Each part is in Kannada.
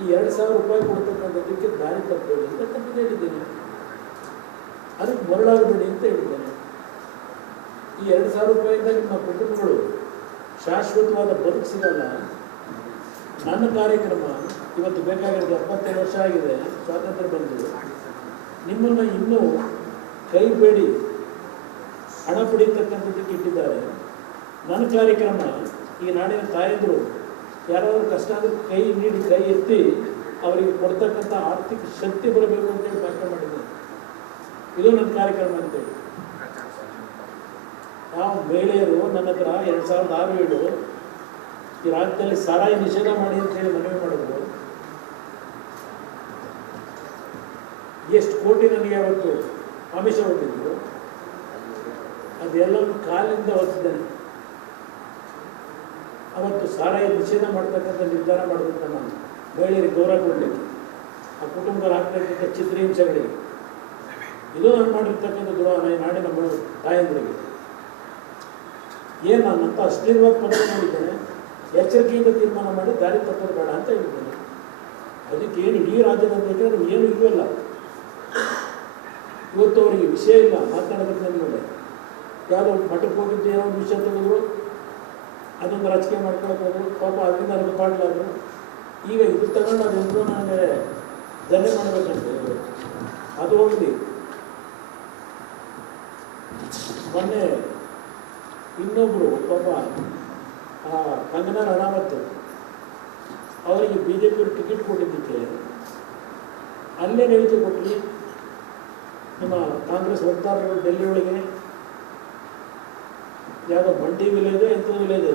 ಈ 2,000 ರೂಪಾಯಿ ಕೊಡ್ತಕ್ಕಂಥದ್ದಕ್ಕೆ ದಾರಿ ತಪ್ಪಬೇಡಿ ಅಂತ ತಪ್ಪದೆ ಹೇಳಿದ್ದೇನೆ. ಅದಕ್ಕೆ ಮರಳಾಗಬೇಡಿ ಅಂತ ಹೇಳಿದ್ದೇನೆ. ಈ 2,000 ರೂಪಾಯಿಂದ ನಿಮ್ಮ ಕುಟುಂಬಗಳು ಶಾಶ್ವತವಾದ ಬದುಕು ಸಿಗಲ್ಲ. ನನ್ನ ಕಾರ್ಯಕ್ರಮ ಇವತ್ತು ಬೇಕಾಗಿರೋದು 75 ವರ್ಷ ಆಗಿದೆ ಸ್ವಾತಂತ್ರ್ಯ ಬಂದು. ನಿಮ್ಮನ್ನು ಇನ್ನೂ ಕೈ ಬೇಡಿ ಹಣ ಪಡೀತಕ್ಕಂಥದ್ದಕ್ಕೆ ಇಟ್ಟಿದ್ದಾರೆ. ನನ್ನ ಕಾರ್ಯಕ್ರಮ ಈ ನಾಡಿನ ತಾಯಂದರು ಯಾರಾದರೂ ಕಷ್ಟ ಆದರೆ ಕೈ ನೀಡಿ ಕೈ ಎತ್ತಿ ಅವರಿಗೆ ಕೊಡ್ತಕ್ಕಂಥ ಆರ್ಥಿಕ ಶಕ್ತಿ ಬರಬೇಕು ಅಂತೇಳಿ ಭಾಷಣ ಮಾಡಿದ್ದೇನೆ. ಇದು ನನ್ನ ಕಾರ್ಯಕ್ರಮ ಅಂತೇಳಿ. ನಾವು ಮಹಿಳೆಯರು ನನ್ನ ಹತ್ರ 2006-7 ಈ ರಾಜ್ಯದಲ್ಲಿ ಸಾರಾಯಿ ನಿಷೇಧ ಮಾಡಿ ಅಂತ ಹೇಳಿ ಮನವಿ ಮಾಡಿದ್ರು. ಎಷ್ಟು ಕೋಟಿ ನನಗೆ ಅವತ್ತು ಆಮಿಷ ಹೊಟ್ಟಿದ್ರು, ಅದೆಲ್ಲವೂ ಕಾಲಿಂದ ಒತ್ತಿದ್ದೇನೆ. ಅವತ್ತು ಸಾರಾಯಿ ನಿಷೇಧ ಮಾಡ್ತಕ್ಕಂಥ ನಿರ್ಧಾರ ಮಾಡಿದಂಥ ನಾನು ಮಹಿಳೆಯರಿಗೆ ಗೌರವ ಕೊಡಲಿಕ್ಕೆ, ಆ ಕುಟುಂಬದಲ್ಲಿ ಆಗ್ತಕ್ಕಂಥ ಚಿತ್ರಹಿಂಸೆಗಳಿಗೆ, ಇದು ನಾನು ಮಾಡಿರ್ತಕ್ಕಂಥ ದ್ರೋಹ ನಾಡಿನ ತಾಯಂದ್ರಿಗೆ. ಏನು ನಾನಂತ ಅಶ್ಲೀಲವಾದ ಪದ ಮಾಡಿದ್ದೇನೆ. ಎಚ್ಚರಿಕೆಯಿಂದ ತೀರ್ಮಾನ ಮಾಡಿ ದಾರಿ ತಪ್ಪೋದು ಬೇಡ ಅಂತ ಹೇಳಿದ್ದೇನೆ. ಅದಕ್ಕೆ ಏನು ಇಡೀ ರಾಜ್ಯದಲ್ಲಿ ಏನು ಇಲ್ವಲ್ಲ. ಇವತ್ತು ಅವರಿಗೆ ವಿಷಯ ಇಲ್ಲ ಮಾತಾಡೋದಕ್ಕೆ. ನನಗೆ ಯಾವುದೋ ಮಠಕ್ಕೆ ಹೋಗಿದ್ದು ಏನೋ ಒಂದು ವಿಷಯ ತೆಗೆದ್ರು, ಅದೊಂದು ರಾಜಕೀಯ ಮಾಡ್ಕೊಳಕ್ಕೆ ಹೋದ್ರು, ಪಾಪ ಅದರಿಂದ ಅದಕ್ಕೆ ಪಾಡ್ಲಾದ್ರು. ಈಗ ಇದು ತಗೊಂಡು ಅದೆಲ್ಲರೂ ನನಗೆ ದಂಧೆ ಮಾಡಬೇಕಂತ ಅದು ಹೋಗಲಿ. ಮೊನ್ನೆ ಇನ್ನೊಬ್ಬರು ಪಾಪ ಕಂಗನಾ ರಣಾವತ್ ಅವರಿಗೆ BJP ಟಿಕೆಟ್ ಕೊಟ್ಟಿದ್ದಕ್ಕೆ ಅಲ್ಲೇ ಹೇಳಿಕೆ ಕೊಟ್ಟಲಿ. ನಿಮ್ಮ ಕಾಂಗ್ರೆಸ್ ವಕ್ತಾರರು ಡೆಲ್ಲಿ ಒಳಗೆ ಯಾವುದೋ ಮಂಡಿ ವಿಲೇಜ್ ಎಂಥದ್ದು ವಿಲೇಜ್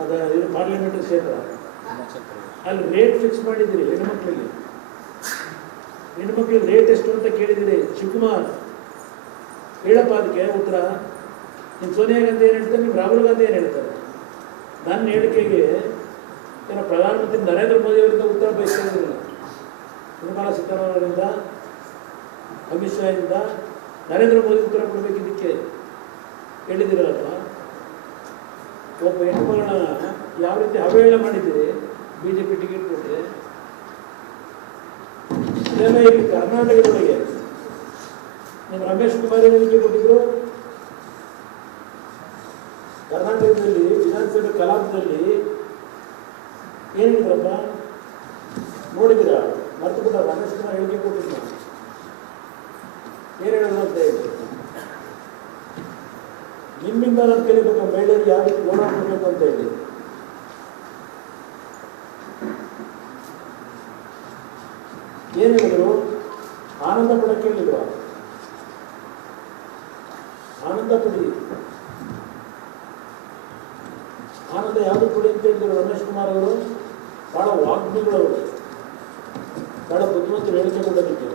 ಅದು ಇದು ಪಾರ್ಲಿಮೆಂಟರಿ ಕ್ಷೇತ್ರ, ಅಲ್ಲಿ ರೇಟ್ ಫಿಕ್ಸ್ ಮಾಡಿದ್ದೀರಿ. ಹೆಣ್ಮಕ್ಳಿಗೆ ರೇಟ್ ಎಷ್ಟು ಅಂತ ಕೇಳಿದ್ದೀರಿ. ಶಿವಕುಮಾರ್ ಹೇಳಪ್ಪ ಅದಕ್ಕೆ ಉತ್ತರ. ನಿಮ್ಮ ಸೋನಿಯಾ ಗಾಂಧಿ ಏನು ಹೇಳ್ತಾರೆ, ನಿಮ್ಮ ರಾಹುಲ್ ಗಾಂಧಿ ಏನು ಹೇಳ್ತಾರೆ? ನನ್ನ ಹೇಳಿಕೆಗೆ ಏನೋ ಪ್ರಧಾನಮಂತ್ರಿ ನರೇಂದ್ರ ಮೋದಿ ಅವರಿಂದ ಉತ್ತರ ಬಯಸ್ತಾ ಇರಲಿಲ್ಲ. ನಿರ್ಮಲಾ ಸೀತಾರಾಮನ್ ಅವರಿಂದ, ಅಮಿತ್ ಶಾ ಇಂದ ನರೇಂದ್ರ ಮೋದಿ ಉತ್ತರ ಕೊಡಬೇಕಿದ್ದಕ್ಕೆ ಹೇಳಿದಿರಲ್ಲ. ಒಬ್ಬ ಹೆಣ್ಣುಮಗಳನ್ನ ಯಾವ ರೀತಿ ಅವಹೇಳನ ಮಾಡಿದ್ದೀರಿ BJP ಟಿಕೆಟ್ ಕೊಟ್ಟರೆ. ಇದೆಲ್ಲ ಇಲ್ಲಿ ಕರ್ನಾಟಕದೊಳಗೆ ನಿಮ್ಮ ರಮೇಶ್ ಕುಮಾರ್ ಹೇಳಿಕೆ ಕೊಟ್ಟಿದ್ರು. ಕರ್ನಾಟಕದಲ್ಲಿ ವಿಧಾನಸಭೆ ಕಲಾಪದಲ್ಲಿ ಏನು ಹೇಳಿದ್ರಪ್ಪ ನೋಡಿದ್ದೀರಾ? ಮರ್ತು ಬಿಟ್ಟ ರಮೇಶ್ ಕುಮಾರ್ ಹೇಳಿಕೆ ಕೊಟ್ಟಿದ್ರು. ಏನು ಹೇಳೋದು ಅಂತ ಹೇಳಿ ನಿಮ್ಮಿಂದ ನಾನು ಕಲಿಬೇಕು ಮಹಿಳೆಯರಿಗೆ ಯಾವ ರೀತಿ ಓಡಾಡಬೇಕು ಅಂತ ಹೇಳಿ. ಏನು ಹೇಳಿದ್ರು? ಆನಂದ ಪಡಕ್ಕೆ ಹೇಳಿದ್ರು. ಆನಂದ ಪಡಿ, ಆನಂದ ಯಾವುದು ಪಡಿ ಅಂತ ಹೇಳಿದ್ರು ರಮೇಶ್ ಕುಮಾರ್ ಅವರು. ಭಾಳ ವಾಗ್ಮಿಗಳವರು, ಭಾಳ ಬುದ್ಧಿವಂತರು ಹೇಳಿಕೆ ಕೊಡೋದಕ್ಕೆ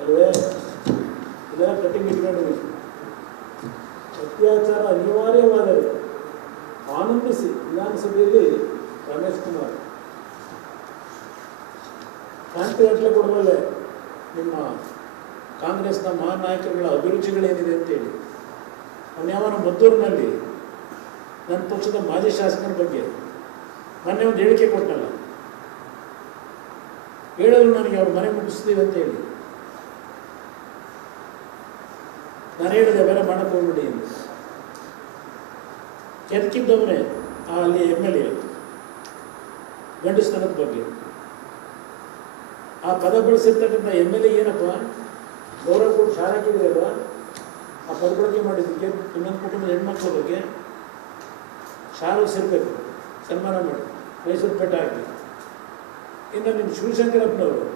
ಅಲ್ವೇ? ಇದೆಲ್ಲ ಕಟ್ಟಿಂಗ್ ಇಟ್ಕೊಂಡಿವಿ. ಅತ್ಯಾಚಾರ ಅನಿವಾರ್ಯವಾದರೆ ಆನಂದಿಸಿ ವಿಧಾನಸಭೆಯಲ್ಲಿ ರಮೇಶ್ ಕುಮಾರ್ ಕಾಂತಿ ಗಟ್ಟಲೆ ಕೊಡುವಲ್ಲೇ ನಿಮ್ಮ ಕಾಂಗ್ರೆಸ್ನ ಮಹಾನ್ ನಾಯಕರುಗಳ ಅಭಿರುಚಿಗಳೇನಿದೆ ಅಂತೇಳಿ. ಅವನ್ಯಾವನ ಮದ್ದೂರಿನಲ್ಲಿ ನನ್ನ ಪಕ್ಷದ ಮಾಜಿ ಶಾಸಕರ ಬಗ್ಗೆ ಮೊನ್ನೆ ಒಂದು ಹೇಳಿಕೆ ಕೊಟ್ಟನಲ್ಲ, ಹೇಳಿದ್ರು ನನಗೆ ಅವ್ರ ಮನೆ ಮುಗಿಸ್ತೀವಿ ಅಂತ ಹೇಳಿ. ನಾನು ಹೇಳಿದೆ ಅವೆಲ್ಲ ಮಾಡಕ್ಕೆ ಹೋಗ್ಬಿಡಿ ಎಂದು. ಕೆದಕಿದ್ದವನೇ ಅಲ್ಲಿ MLA ಗಂಡಸ್ತನದ ಬಗ್ಗೆ ಆ ಪದ ಬಳಸಿರ್ತಕ್ಕಂಥ MLA ಏನಪ್ಪ ಗೌರವ ಕೊಟ್ಟು ಶಾಲಾಕಿದ್ರಲ್ವ ಆ ಪದ ಬಳಕೆ ಮಾಡಿದ್ದಕ್ಕೆ ಇನ್ನೊಂದು ಕುಟುಂಬದ ಹೆಣ್ಮಕ್ಳ ಬಗ್ಗೆ ಶಾಲು ಸೇರಬೇಕು, ಸನ್ಮಾನ ಮಾಡಿ ಮೈಸೂರು ಪೇಟ ಹಾಕಿ. ಇನ್ನು ನಿಮ್ಮ ಶಿವಶಂಕರಪ್ಪನವರು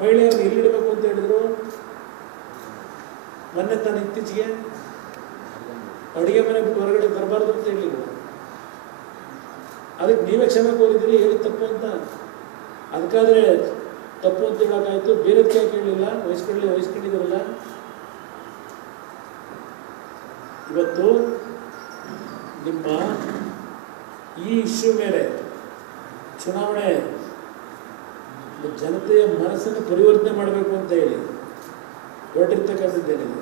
ಮಹಿಳೆಯರನ್ನು ಎಲ್ಲಿಡಬೇಕು ಅಂತ ಹೇಳಿದ್ರು. ಮೊನ್ನೆ ತಾನು ಇತ್ತೀಚೆಗೆ ಅಡುಗೆ ಮನೆ ಬಿಟ್ಟು ಹೊರಗಡೆ ಬರಬಾರ್ದು ಅಂತ ಹೇಳಿದ್ರು. ಅದಕ್ಕೆ ನೀವೇ ಕ್ಷಮೆ ಕೋರಿದ್ದೀರಿ, ಹೇಳಿ ತಪ್ಪು ಅಂತ. ಅದಕ್ಕಾದರೆ ತಪ್ಪು ಅಂತ ಹೇಳೋಕ್ಕಾಯಿತು, ಬೇರೆದಕ್ಕೆ ಯಾಕೆ ಹೇಳಲಿಲ್ಲ? ವಹಿಸ್ಕೊಂಡಿದ್ದೀರಲ್ಲ. ಇವತ್ತು ನಿಮ್ಮ ಈ ಇಶ್ಯೂ ಮೇಲೆ ಚುನಾವಣೆ ಜನತೆಯ ಮನಸ್ಸನ್ನು ಪರಿವರ್ತನೆ ಮಾಡಬೇಕು ಅಂತ ಹೇಳಿ ಹೊರಟಿರ್ತಕ್ಕಂಥದ್ದೇನಿದೆ.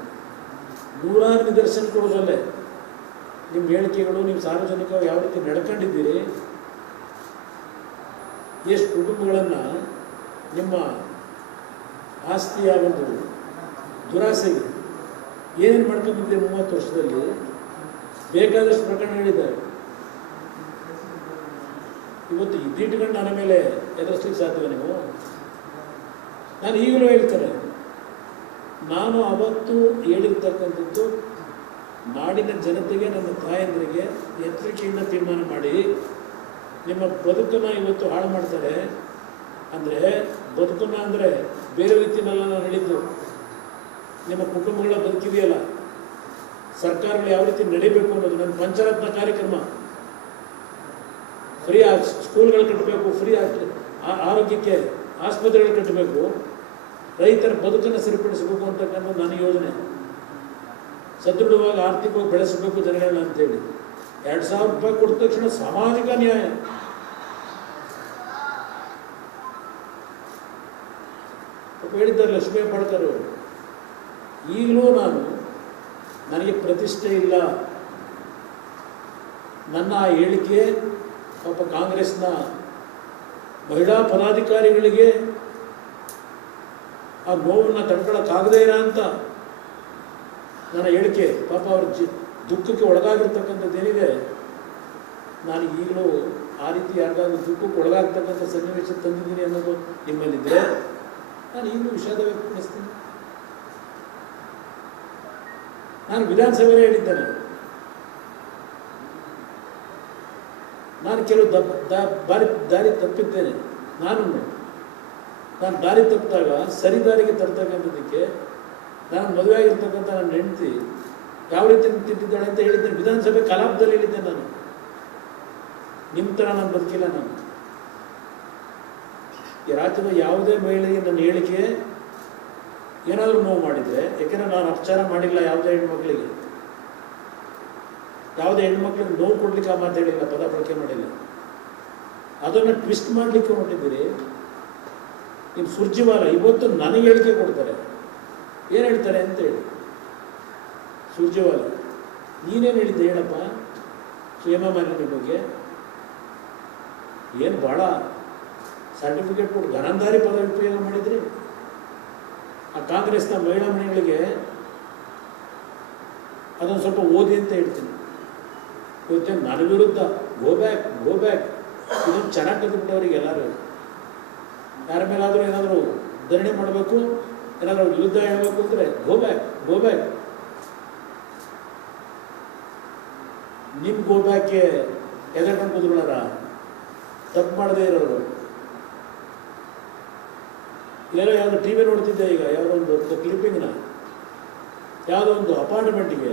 ನೂರಾರು ನಿದರ್ಶನ ಕೊಡೋದಲ್ಲೇ ನಿಮ್ಮ ಹೇಳಿಕೆಗಳು, ನಿಮ್ಮ ಸಾರ್ವಜನಿಕವಾಗಿ ಯಾವ ರೀತಿ ನಡ್ಕೊಂಡಿದ್ದೀರಿ. ಎಷ್ಟು ಕುಟುಂಬಗಳನ್ನು ನಿಮ್ಮ ಆಸ್ತಿಯ ಒಂದು ದುರಾಸೆಗೆ ಏನೇನು ಮಾಡ್ಕೊಂಡಿದ್ದೀರಿ 30 ವರ್ಷದಲ್ಲಿ ಬೇಕಾದಷ್ಟು ಪ್ರಕರಣಗಳಿದ್ದಾವೆ. ಇವತ್ತು ಇದ್ದಿಟ್ಕೊಂಡು ನನ್ನ ಮೇಲೆ ಎದುರಿಸ್ಲಿಕ್ಕೆ ಸಾಧ್ಯವೇ ನೀವು? ನಾನು ಈಗಲೂ ಹೇಳ್ತೇನೆ, ನಾನು ಅವತ್ತು ಹೇಳಿರ್ತಕ್ಕಂಥದ್ದು ನಾಡಿನ ಜನತೆಗೆ, ನನ್ನ ತಾಯಂದರಿಗೆ ಎಚ್ಚರಿಕೆಯಿಂದ ತೀರ್ಮಾನ ಮಾಡಿ ನಿಮ್ಮ ಬದುಕನ್ನು ಇವತ್ತು ಹಾಳು ಮಾಡ್ತಾರೆ ಅಂದರೆ, ಬದುಕನ್ನು ಅಂದರೆ ಬೇರೆ ರೀತಿಯಲ್ಲ ನಾನು ಹೇಳಿದ್ದು. ನಿಮ್ಮ ಕುಟುಂಬಗಳ ಬದುಕಿದೆಯಲ್ಲ, ಸರ್ಕಾರಗಳು ಯಾವ ರೀತಿ ನಡೀಬೇಕು ಅನ್ನೋದು. ನನ್ನ ಪಂಚರತ್ನ ಕಾರ್ಯಕ್ರಮ, ಫ್ರೀ ಸ್ಕೂಲ್ಗಳು ಕಟ್ಟಬೇಕು, ಫ್ರೀ ಆರೋಗ್ಯಕ್ಕೆ ಆಸ್ಪತ್ರೆಗಳು ಕಟ್ಟಬೇಕು, ರೈತರ ಬದುಕನ್ನು ಸರಿಪಡಿಸಬೇಕು ಅಂತಕ್ಕಂಥ ನನ್ನ ಯೋಜನೆ. ಸದೃಢವಾಗಿ ಆರ್ಥಿಕವಾಗಿ ಬೆಳೆಸಬೇಕು ಜನಗಳನ್ನ ಅಂತೇಳಿ 2000 ರೂಪಾಯಿ ಕೊಟ್ಟ ತಕ್ಷಣ ಸಾಮಾಜಿಕ ನ್ಯಾಯ. ಹೇಳಿದ್ದಾರೆ ಲಕ್ಷ್ಮೀ ಹೆಬ್ಬಾಳ್ಕರ್ ಅವರು, ಈಗಲೂ ನನಗೆ ಪ್ರತಿಷ್ಠೆ ಇಲ್ಲ. ನನ್ನ ಆ ಹೇಳಿಕೆ ಪಾಪ ಕಾಂಗ್ರೆಸ್ನ ಮಹಿಳಾ ಪದಾಧಿಕಾರಿಗಳಿಗೆ ಆ ನೋವನ್ನು ತಡ್ಕೊಳ್ಳೋಕ್ಕಾಗದೇ ಇರೋ ಅಂತ ನನ್ನ ಹೇಳಿಕೆ, ಪಾಪ ಅವ್ರ ದುಃಖಕ್ಕೆ ಒಳಗಾಗಿರ್ತಕ್ಕಂಥದ್ದೇನಿದೆ, ನಾನು ಈಗಲೂ ಆ ರೀತಿ ಯಾರಿಗಾದ್ರೂ ದುಃಖಕ್ಕೆ ಒಳಗಾಗ್ತಕ್ಕಂಥ ಸನ್ನಿವೇಶ ತಂದಿದ್ದೀನಿ ಅನ್ನೋದು ನಿಮ್ಮಲ್ಲಿದ್ದರೆ ನಾನು ಈಗಲೂ ವಿಷಾದ ವ್ಯಕ್ತಪಡಿಸ್ತೀನಿ. ನಾನು ವಿಧಾನಸಭೆಯಲ್ಲೇ ಹೇಳಿದ್ದೇನೆ, ನಾನು ಕೆಲವು ದಾರಿ ತಪ್ಪಿದ್ದೇನೆ. ನಾನು ದಾರಿ ತಪ್ಪಿದಾಗ ಸರಿ ದಾರಿಗೆ ತರ್ತಕ್ಕಂಥದ್ದಕ್ಕೆ ನಾನು ಮದುವೆ ಆಗಿರ್ತಕ್ಕಂಥ ನನ್ನ ಹೆಂಡತಿ ಯಾವ ರೀತಿ ತಿಂತಿದ್ದಾಳೆ ಅಂತ ಹೇಳಿದ್ದೇನೆ. ವಿಧಾನಸಭೆ ಕಲಾಪದಲ್ಲಿ ಹೇಳಿದ್ದೆ ನಾನು. ನಿಮ್ಮ ಥರ ನಾನು ಬದುಕಿಲ್ಲ. ನಾನು ಈ ರಾಜ್ಯದ ಯಾವುದೇ ಮಹಿಳೆಗೆ ನನ್ನ ಹೇಳಿಕೆ ಏನಾದರೂ ನೋವು ಮಾಡಿದರೆ, ಯಾಕೆಂದರೆ ನಾನು ಅಪಚಾರ ಮಾಡಿಲ್ಲ ಯಾವುದೇ ಹೆಣ್ಮಕ್ಳಿಗೆ, ಯಾವುದೇ ಹೆಣ್ಮಕ್ಳಿಗೆ ನೋವು ಕೊಡ್ಲಿಕ್ಕೆ ಆ ಮಾತು ಹೇಳಿಲ್ಲ, ಪದ ಬಳಕೆ ಮಾಡಿಲ್ಲ. ಅದನ್ನು ಟ್ವಿಸ್ಟ್ ಮಾಡಲಿಕ್ಕೆ ಹೊರಟಿದ್ದೀರಿ. ನಿಮ್ಮ ಸುರ್ಜಿವಾಲ ಇವತ್ತು ನನಗೆ ಹೇಳಿಕೆ ಕೊಡ್ತಾರೆ. ಏನು ಹೇಳ್ತಾರೆ ಅಂತ ಹೇಳಿ, ಸುರ್ಜಿವಾಲ ನೀನೇನು ಹೇಳಿದ್ದೆ ಹೇಳಪ್ಪ ಹೇಮಾಮಾಲಿನಿ ಬಗ್ಗೆ? ಏನು ಭಾಳ ಸರ್ಟಿಫಿಕೇಟ್ ಕೊಟ್ಟು ಗನಂದಾರಿ ಪದ ಉಪಯೋಗ ಮಾಡಿದ್ರಿ. ಆ ಕಾಂಗ್ರೆಸ್ನ ಮಹಿಳಾ ಮನೆಗಳಿಗೆ ಅದೊಂದು ಸ್ವಲ್ಪ ಓದಿ ಅಂತ ಹೇಳ್ತೀನಿ. ಇವತ್ತೇ ನನ್ನ ವಿರುದ್ಧ ಗೋ ಬ್ಯಾಕ್ ಇದನ್ನು ಚೆನ್ನಾಗಿ ಕಲ್ತ್ಬಿಟ್ಟವ್ರಿಗೆ ಎಲ್ಲರೂ. ಯಾರ ಮೇಲಾದರೂ ಏನಾದರೂ ಧರಣಿ ಮಾಡಬೇಕು, ಏನಾದರೂ ವಿರುದ್ಧ ಹೇಳಬೇಕು ಅಂದರೆ ಗೋ ಬ್ಯಾಕ್. ನಿಮ್ಮ ಗೋ ಬ್ಯಾಕ್ಗೆ ಎದರ್ಕೊಂಡು ಕೂತ್ಕೊಳ್ಳಾರ ತಪ್ಪು ಮಾಡದೇ ಇರೋರು. ಯಾವುದೋ ಟಿ ವಿ ನೋಡ್ತಿದ್ದೆ ಈಗ, ಯಾವುದೋ ಒಂದು ಕ್ಲಿಪ್ಪಿಂಗ್ನ, ಯಾವುದೋ ಒಂದು ಅಪಾರ್ಟ್ಮೆಂಟಿಗೆ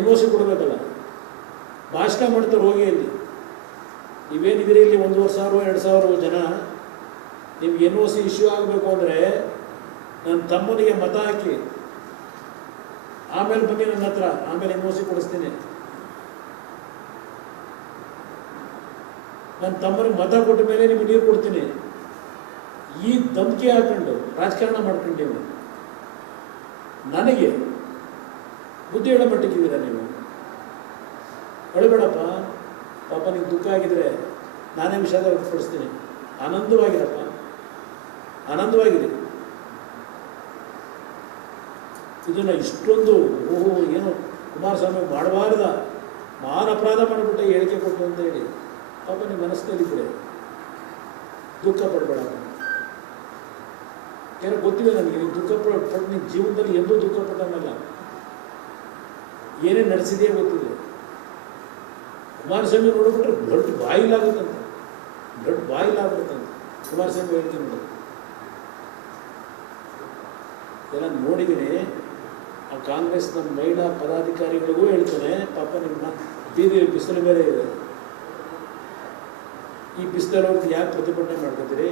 NOC ಕೊಡಬೇಕಲ್ಲ, ಭಾಷಣ ಮಾಡ್ತಾರೆ ಹೋಗಿ. ಅಲ್ಲಿ ನೀವೇನಿದ್ದೀರಿ ಇಲ್ಲಿ 1,500 2,000 ಜನ, ನಿಮ್ಗೆ NOC ಇಶ್ಯೂ ಆಗಬೇಕು ಅಂದರೆ ನನ್ನ ತಮ್ಮನಿಗೆ ಮತ ಹಾಕಿ ಆಮೇಲೆ ಬನ್ನಿ ನನ್ನ ಹತ್ರ, ಆಮೇಲೆ NOC ಕೊಡಿಸ್ತೀನಿ. ನನ್ನ ತಮ್ಮನಿಗೆ ಮತ ಕೊಟ್ಟ ಮೇಲೆ ನಿಮಗೆ ನೀರು ಕೊಡ್ತೀನಿ. ಈ ಧಮಕಿ ಹಾಕೊಂಡು ರಾಜಕಾರಣ ಮಾಡ್ಕೊಂಡು ನೀವು ನನಗೆ ಬುದ್ಧಿ ಹೇಳೋ ಮಟ್ಟಿಗಿದ್ದೀರಾ ನೀವು? ಅಳಬೇಡಪ್ಪ, ಪಾಪ ನಿಮ್ಗೆ ದುಃಖ ಆಗಿದ್ರೆ ನಾನೇ ವಿಷಾದ ವ್ಯಕ್ತಪಡಿಸ್ತೀನಿ. ಆನಂದವಾಗಿರಪ್ಪ, ಆನಂದವಾಗಿರಿ. ಇದನ್ನು ಇಷ್ಟೊಂದು ಏನು ಕುಮಾರಸ್ವಾಮಿ ಮಾಡಬಾರ್ದ ಮಹಾನ್ ಅಪರಾಧ ಮಾಡಿಬಿಟ್ಟೆ ಹೇಳಿಕೆ ಕೊಟ್ಟು ಅಂತ ಹೇಳಿ ಪಾಪ ನಿಮ್ಮ ಮನಸ್ಸಿನಲ್ಲಿದ್ದರೆ ದುಃಖ ಪಡಬೇಡ. ಏನೋ ಗೊತ್ತಿದೆ ನನಗೆ, ನೀನು ದುಃಖ ಪಟ್ಟು ನಿನ್ನ ಜೀವನದಲ್ಲಿ ಎಂದೂ ದುಃಖ ಪಟ್ಟನಲ್ಲ. ಏನೇ ನಡೆಸಿದೆಯೇ ಗೊತ್ತಿದೆ. ಕುಮಾರಸ್ವಾಮಿ ನೋಡಿಬಿಟ್ರೆ ಬ್ಲಡ್ ಬಾಯಿಲಾಗುತ್ತಂತೆ, ಕುಮಾರಸ್ವಾಮಿ ಹೇಳ್ತೀನಿ ನೋಡಿ. ಎಲ್ಲ ನೋಡಿದ್ದೀನಿ. ಆ ಕಾಂಗ್ರೆಸ್ನ ಮಹಿಳಾ ಪದಾಧಿಕಾರಿಗಳಿಗೂ ಹೇಳ್ತಾನೆ, ಪಾಪ ನಿಮ್ಮ ಬೀದಿ ಬಿಸಿಲು ಬೇರೆ ಇದೆ, ಈ ಬಿಸಿಲಲ್ಲಿ ಯಾಕೆ ಪ್ರತಿಭಟನೆ ಮಾಡ್ಕೋತೀರಿ?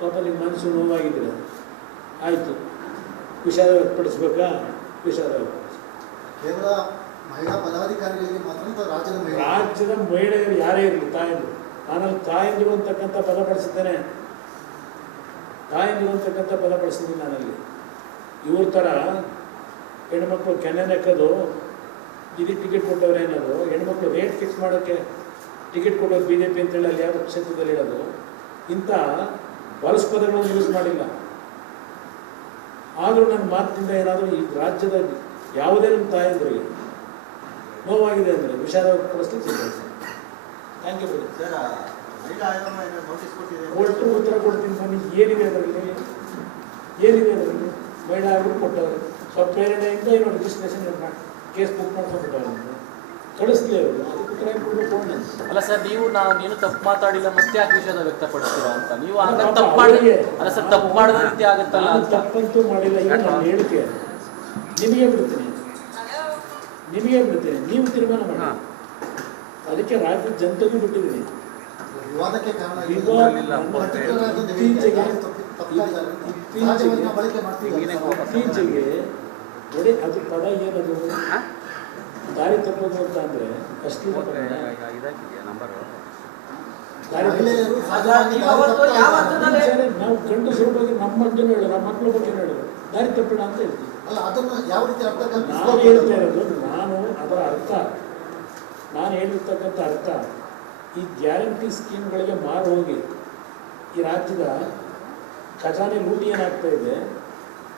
ಪಾಪ ನಿಮ್ಮ ಮನಸ್ಸು ನೋವಾಗಿದ್ದೀರ, ಆಯಿತು ವಿಷಾದ ವ್ಯಕ್ತಪಡಿಸ್ಬೇಕಾ? ವಿಷಾದ ಕೇವಲ ಮಹಿಳಾ ಪದಾಧಿಕಾರಿಗಳಿಗೆ ಮಾತ್ರ ರಾಜ್ಯದ ಮಹಿಳೆಯರು ಯಾರೇ ಇರಲಿ, ತಾಯಂದ್ರು, ನಾನಲ್ಲಿ ತಾಯಂದ್ರು ಅಂತಕ್ಕಂಥ ಪದ ಬಳಸಿದ್ದೇನೆ. ತಾಯಂದ್ರು ಅಂತಕ್ಕಂಥ ಪದ ಬಳಸಿದ್ದೀನಿ ನಾನಲ್ಲಿ. ಇವ್ರ ಥರ ಹೆಣ್ಮಕ್ಳು ಕೆನ್ನೆ ನೆಕ್ಕೋದು, ಇದಕ್ಕೆ ಟಿಕೆಟ್ ಕೊಟ್ಟವ್ರೆ ಅನ್ನೋದು, ಹೆಣ್ಮಕ್ಳು ರೇಟ್ ಫಿಕ್ಸ್ ಮಾಡೋಕ್ಕೆ ಟಿಕೆಟ್ ಕೊಡೋದು BJP ಅಂತೇಳಿ ಅಲ್ಲಿ ಯಾವ ಕ್ಷೇತ್ರದಲ್ಲಿ ಹೇಳೋದು, ಇಂಥ ಹೊಲಸು ಪದಗಳನ್ನು ಯೂಸ್ ಮಾಡಿಲ್ಲ. ಆದರೂ ನನ್ನ ಮಾತಿನಿಂದ ಏನಾದರೂ ಈ ರಾಜ್ಯದ ಯಾವುದೇ ನಮ್ಮ ತಾಯಂದ್ರಿಗೆ ನೋವಾಗಿದೆ ಅಂದರೆ ವಿಷಾದ ವ್ಯಕ್ತಪಡಿಸ್ಲಿಕ್ಕೆ ಸಿಗ್ತದೆ. Thank you sir. ಮಹಿಳಾ ಆಯೋಗ ನೋಟಿಸ್ ಕೊಟ್ಟಿದೆ. ಒಟ್ಟು ಉತ್ತರ ಕೊಡ್ತೀನಿ ಬನ್ನಿ. ಏನಿದೆ ಅದರಲ್ಲಿ? ಏನಿದೆ ಅದರಲ್ಲಿ? ಮಹಿಳಾ ಆಯೋಗ ಕೊಟ್ಟವರು ಸ್ವಪ್ರೇರಣೆಯಿಂದ ಏನೋ ರಿಜಿಸ್ಟ್ರೇಷನ್ ಕೇಸ್ ಬುಕ್ ಮಾಡ್ಕೊಂಡ್ಬಿಟ್ಟವ್ರು, ಕಳಿಸ್ಲಿ ಅವರು. ಅದಕ್ಕೆ ಉತ್ತರ ಕೊಡಬೇಕು. ಅಲ್ಲ ಸರ್, ನೀನು ತಪ್ಪು ಮಾತಾಡಿಲ್ಲ ಮತ್ತೆ ಯಾಕೆ ವಿಷಯದ ವ್ಯಕ್ತಪಡಿಸ್ತೀರಾ ಅಂತ ನೀವು ತಪ್ಪು ಮಾಡಿ. ಅಲ್ಲ ಸರ್, ತಪ್ಪು ಮಾಡಿದ ರೀತಿ ಆಗುತ್ತಲ್ಲ. ತಪ್ಪಂತೂ ಮಾಡಿಲ್ಲ. ಈಗ ನಾನು ಹೇಳಿಕೆ ನಿಮಗೆ ಬಿಡ್ತೀನಿ, ನೀವು ತೀರ್ಮಾನ ಮಾಡಿ. ಅದಕ್ಕೆ ರಾಜ್ಯದ ಜನತೆಗೂ ಬಿಟ್ಟಿದ್ದೀನಿ. ವಿವಾದಕ್ಕೆ ಕಾರಣ ಇತ್ತೀಚೆಗೆ ನೋಡಿ, ಅದು ಪದ ಏನದು ದಾರಿ ತಪ್ಪೋದು ಅಂತ ಅಂದ್ರೆ ಅಷ್ಟು ನಾವು ಗಂಡಸರ ಬಗ್ಗೆ ನಮ್ಮ ಬಗ್ಗೆ ಹೇಳೋದು, ನಮ್ಮ ಮಕ್ಕಳ ಬಗ್ಗೆ ಹೇಳೋದು ದಾರಿ ತಪ್ಪಿಡ ಅಂತ ಹೇಳ್ತೀವಿ. ನಾನು ಹೇಳ್ತಾ ಇರೋದು, ನಾನು ಹೇಳಿರ್ತಕ್ಕಂಥ ಅರ್ಥ ಈ ಗ್ಯಾರಂಟಿ ಸ್ಕೀಮ್ಗಳಿಗೆ ಮಾರು ಹೋಗಿ ಈ ರಾಜ್ಯದ ಖಜಾನೆ ಲೂಟಿ ಏನಾಗ್ತಾ ಇದೆ,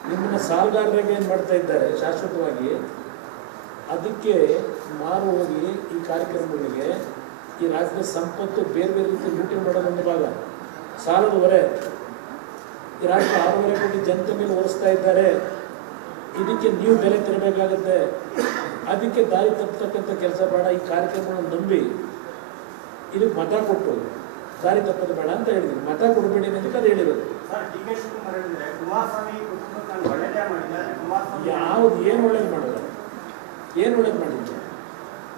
ನಿಮ್ಮನ್ನ ಸಾಲಗಾರರಿಗೆ ಏನು ಮಾಡ್ತಾ ಇದ್ದಾರೆ ಶಾಶ್ವತವಾಗಿ, ಅದಕ್ಕೆ ಮಾರು ಹೋಗಿ ಈ ಕಾರ್ಯಕ್ರಮಗಳಿಗೆ ಈ ರಾಜ್ಯದ ಸಂಪತ್ತು ಬೇರೆ ಬೇರೆ ರೀತಿ ಲೂಟಿ ಮಾಡೋದು ಒಂದು ಭಾಗ. ಸಾಲದ ಹೊರೆ ಈ ರಾಜ್ಯ 6.5 ಕೋಟಿ ಜನತೆ ಮೇಲೆ ಹೊರಿಸ್ತಾ ಇದ್ದಾರೆ. ಇದಕ್ಕೆ ನೀವು ಬೆಲೆ ತೆರಬೇಕಾಗುತ್ತೆ. ಅದಕ್ಕೆ ದಾರಿ ತಪ್ಪತಕ್ಕಂಥ ಕೆಲಸ ಬೇಡ. ಈ ಕಾರ್ಯಕ್ರಮಗಳನ್ನು ನಂಬಿ ಇದಕ್ಕೆ ಮತ ಕೊಟ್ಟು ದಾರಿ ತಪ್ಪದು ಬೇಡ ಅಂತ ಹೇಳಿದ್ರು. ಮತ ಕೊಡಬೇಡಿ ಅನ್ನೋದಕ್ಕೆ ಅದು ಹೇಳಿರೋದು. ಯಾವ್ದು ಏನು ಒಳ್ಳೇದು ಮಾಡೋದು, ಏನು ಒಳ್ಳೇದು ಮಾಡಿದ್ರು.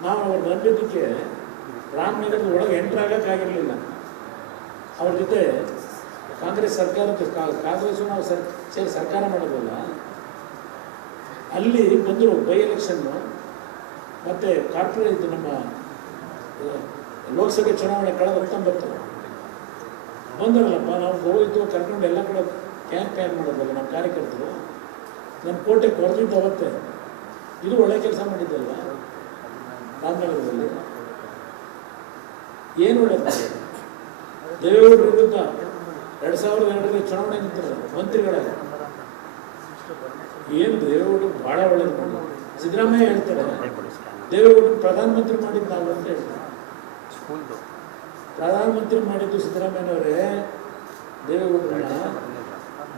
ನಾವು ಅವ್ರು ಬಂದಿದ್ದಕ್ಕೆ ರಾಮನಗರದ ಒಳಗೆ ಎಂಟ್ರ್ ಆಗೋಕ್ಕಾಗಿರಲಿಲ್ಲ. ಅವ್ರ ಜೊತೆ ಕಾಂಗ್ರೆಸ್ ಕಾಂಗ್ರೆಸ್ಸು ನಾವು ಸೇರಿ ಸರ್ಕಾರ ಮಾಡೋದಲ್ಲ, ಅಲ್ಲಿ ಬಂದರು. ಬೈ ಎಲೆಕ್ಷನ್ನು ಮತ್ತು ಕಾರ್ಪೊರೇಟ್ ನಮ್ಮ ಲೋಕಸಭೆ ಚುನಾವಣೆ ಕಳೆದ 19 ಬಂದರಲ್ಲಪ್ಪ. ನಾವು ಹೋಗಿದ್ದು ಕರ್ಕೊಂಡು ಎಲ್ಲ ಕಡೆ ಕ್ಯಾಂಪ್ ಮಾಡೋದಲ್ಲ ನಮ್ಮ ಕಾರ್ಯಕರ್ತರು. ನಮ್ಮ ಕೋಟೆ ಕೊರದಿದ್ದು ಅವತ್ತೇ. ಇದು ಒಳ್ಳೆ ಕೆಲಸ ಮಾಡಿದ್ದಲ್ವ ರಾಮನಗರದಲ್ಲಿ. ಏನು ಒಳ್ಳೆದು ಮಾಡಿದ್ರು. ದೇವೇಗೌಡರ ವಿರುದ್ಧ 2002ರಲ್ಲಿ ಚುನಾವಣೆ ನಿಂತಿರೋ ಮಂತ್ರಿಗಳಾಗಿ ಏನು ದೇವೇಗೌಡರು ಭಾಳ ಒಳ್ಳೇದು ಮಾಡಿದ್ರು. ಸಿದ್ದರಾಮಯ್ಯ ಹೇಳ್ತಾರೆ ದೇವೇಗೌಡರು ಪ್ರಧಾನಮಂತ್ರಿ ಮಾಡಿದ್ದು ನಾವು ಅಂತ ಹೇಳ್ತಾರೆ. ಪ್ರಧಾನಮಂತ್ರಿ ಮಾಡಿದ್ದು ಸಿದ್ದರಾಮಯ್ಯನವರೇ. ದೇವೇಗೌಡರನ್ನ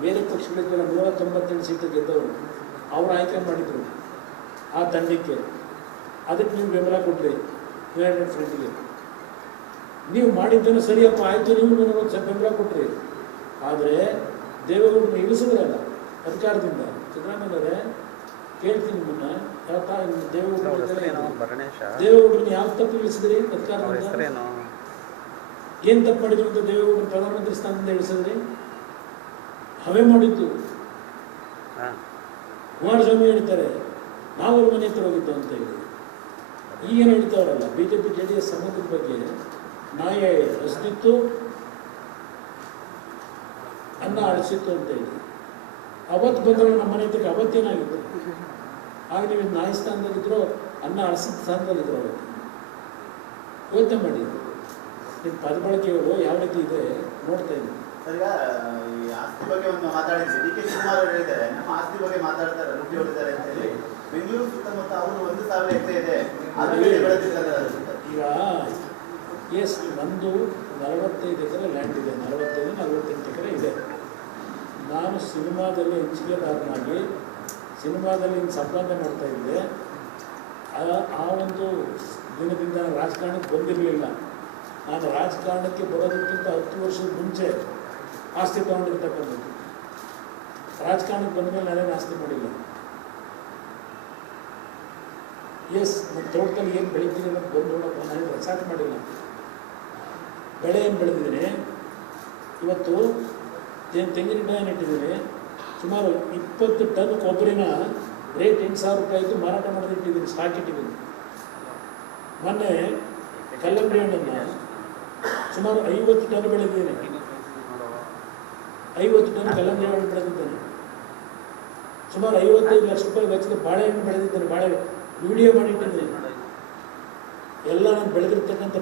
ಬೇರೆ ಪಕ್ಷಗಳಿದ್ದಲ್ಲ 197 ಸೀಟು ಗೆದ್ದವರು ಅವರು ಆಯ್ಕೆ ಮಾಡಿದರು ಆ ತಂಡಕ್ಕೆ. ಅದಕ್ಕೆ ನೀವು ಬೆಂಬಲ ಕೊಟ್ಟರಿ. ಯುನೈಟೆಡ್ ಫ್ರಂಟ್ಗೆ ನೀವು ಮಾಡಿದ್ದನ್ನು ಸರಿಯಪ್ಪ ಆಯಿತು, ನೀವು ನನಗೆ ಬೆಂಬಲ ಕೊಟ್ಟರಿ. ಆದರೆ ದೇವೇಗೌಡರನ್ನ ಇಳಿಸಿದ್ರಲ್ಲ ಅಧಿಕಾರದಿಂದ. ಸಿದ್ದರಾಮಯ್ಯನವರೇ ಕೇಳ್ತೀನಿ ನಿಮ್ಮನ್ನ, ಯಾವ ದೇವೇಗೌಡರನ್ನ ಯಾವ ತಪ್ಪು ಇಳಿಸಿದ್ರಿ ಅಧಿಕಾರದಿಂದ? ಏನು ತಪ್ಪು ಮಾಡಿದ್ರು ಅಂತ ದೇವೇಗೌಡರು ಪ್ರಧಾನಮಂತ್ರಿ ಸ್ಥಾನದಿಂದ ಇಳಿಸಿದ್ರಿ? ಅವೇ ಮಾಡಿದ್ದು. ಕುಮಾರಸ್ವಾಮಿ ಹೇಳ್ತಾರೆ ನಾವು ಅವ್ರ ಮನೆ ಹತ್ರ ಹೋಗಿದ್ದು ಅಂತ ಹೇಳಿ. ಈಗೇನು ಹೇಳ್ತಾವ್ರಲ್ಲ BJP JDS ಸಂಬಂಧದ ಬಗ್ಗೆ ನಾಯ ಹಸಿದಿತ್ತು, ಅನ್ನ ಅಳಿಸಿತ್ತು ಅಂತ ಹೇಳಿ. ಅವತ್ತು ಬಂದವರು ನಮ್ಮ ಮನೆ ಹತ್ರಕ್ಕೆ ಅವತ್ತೇನಾಗಿತ್ತು? ಆಗ ನೀವು ನಾಯಿ ಸ್ಥಾನದಲ್ಲಿದ್ರೋ ಅನ್ನ ಅಳಿಸಿದ ಸ್ಥಾನದಲ್ಲಿದ್ದರು. ಅವತ್ತು ಯೋಚನೆ ಮಾಡಿ. ನಿಮ್ಮ ಪದ ಬಳಕೆಗಳು ಯಾವ ರೀತಿ ಇದೆ ನೋಡ್ತಾ ಇದ್ದೀನಿ. ಈಗ ಈ ಆಸ್ತಿ ಬಗ್ಗೆ ಒಂದು ಮಾತಾಡಿದ್ವಿ. DK ಶಿವಕುಮಾರ್ ಅವರು ಹೇಳಿದ್ದಾರೆ ನಮ್ಮ ಆಸ್ತಿ ಬಗ್ಗೆ ಮಾತಾಡ್ತಾರೆ, ರುಚಿ ಹೊಡಿದ್ದಾರೆ ಅಂತ ಹೇಳಿ. ಬೆಂಗಳೂರು ಸುತ್ತಮುತ್ತ ಅವರು 1,000 ಎಕರೆ ಇದೆ. ಈಗ ಎಸ್ ನಂದು 45 ಎಕರೆ ಲ್ಯಾಂಡ್ ಇದೆ. 45-48 ಎಕರೆ ಇದೆ. ನಾನು ಸಿನಿಮಾದಲ್ಲಿ ಹಂಚಿಕೆದಾರನಾಗಿ ಸಿನಿಮಾದಲ್ಲಿ ಸಂಪಾದನೆ ಮಾಡ್ತಾ ಇದ್ದೆ. ಆ ಒಂದು ದಿನದಿಂದ ರಾಜಕಾರಣಕ್ಕೆ ಬಂದಿರಲಿಲ್ಲ. ನಾನು ರಾಜಕಾರಣಕ್ಕೆ ಬರೋದಕ್ಕಿಂತ 10 ವರ್ಷದ ಮುಂಚೆ ಆಸ್ತಿ ತೊಗೊಂಡಿರ್ತಕ್ಕಂಥದ್ದು. ರಾಜಕಾರಣಕ್ಕೆ ಬಂದ ಮೇಲೆ ನಾನೇನು ಆಸ್ತಿ ಮಾಡಿಲ್ಲ. ಎಸ್ ನನ್ನ ತೋಟದಲ್ಲಿ ಏನು ಬೆಳಿತೀನಿ ಅನ್ನೋದು ಬಂದು ನೋಡಪ್ಪ, ನಾನು ರೆಸಾರ್ಟ್ ಮಾಡಿಲ್ಲ. ಬೆಳೆ ಏನು ಬೆಳೆದಿದ್ದೀನಿ ಇವತ್ತು, ಏನು ತೆಂಗಿನ ಗಿಡ ಇಟ್ಟಿದ್ದೀನಿ. ಸುಮಾರು 20 ಟನ್ ಕೊಬ್ಬರಿನ ರೇಟ್ 8,000 ರೂಪಾಯಿದ್ದು ಮಾರಾಟ ಮಾಡಿಟ್ಟಿದ್ದೀನಿ, ಸ್ಟಾಕ್ ಇಟ್ಟಿದ್ದೀನಿ. ಮೊನ್ನೆ ಕಲ್ಲಂಗಡಿ ಹಣ್ಣನ್ನು ಸುಮಾರು 50 ಟನ್ ಬೆಳೆದಿದ್ದೀನಿ. 50 ಟನ್ ಕಲ್ಲಂಗಡಿ ಹಣ್ಣು ಬೆಳೆದಿದ್ದೇನೆ. ಸುಮಾರು 55 ಲಕ್ಷ ರೂಪಾಯಿ ವೆಚ್ಚದ ಬಾಳೆಹಣ್ಣು ಬೆಳೆದಿದ್ದೇನೆ. ಬಾಳೆ ವಿಡಿಯೋ ಮಾಡಿಟ್ಟಿದ್ದೀನಿ. ಎಲ್ಲ ನಾನು ಬೆಳೆದಿರ್ತಕ್ಕಂಥ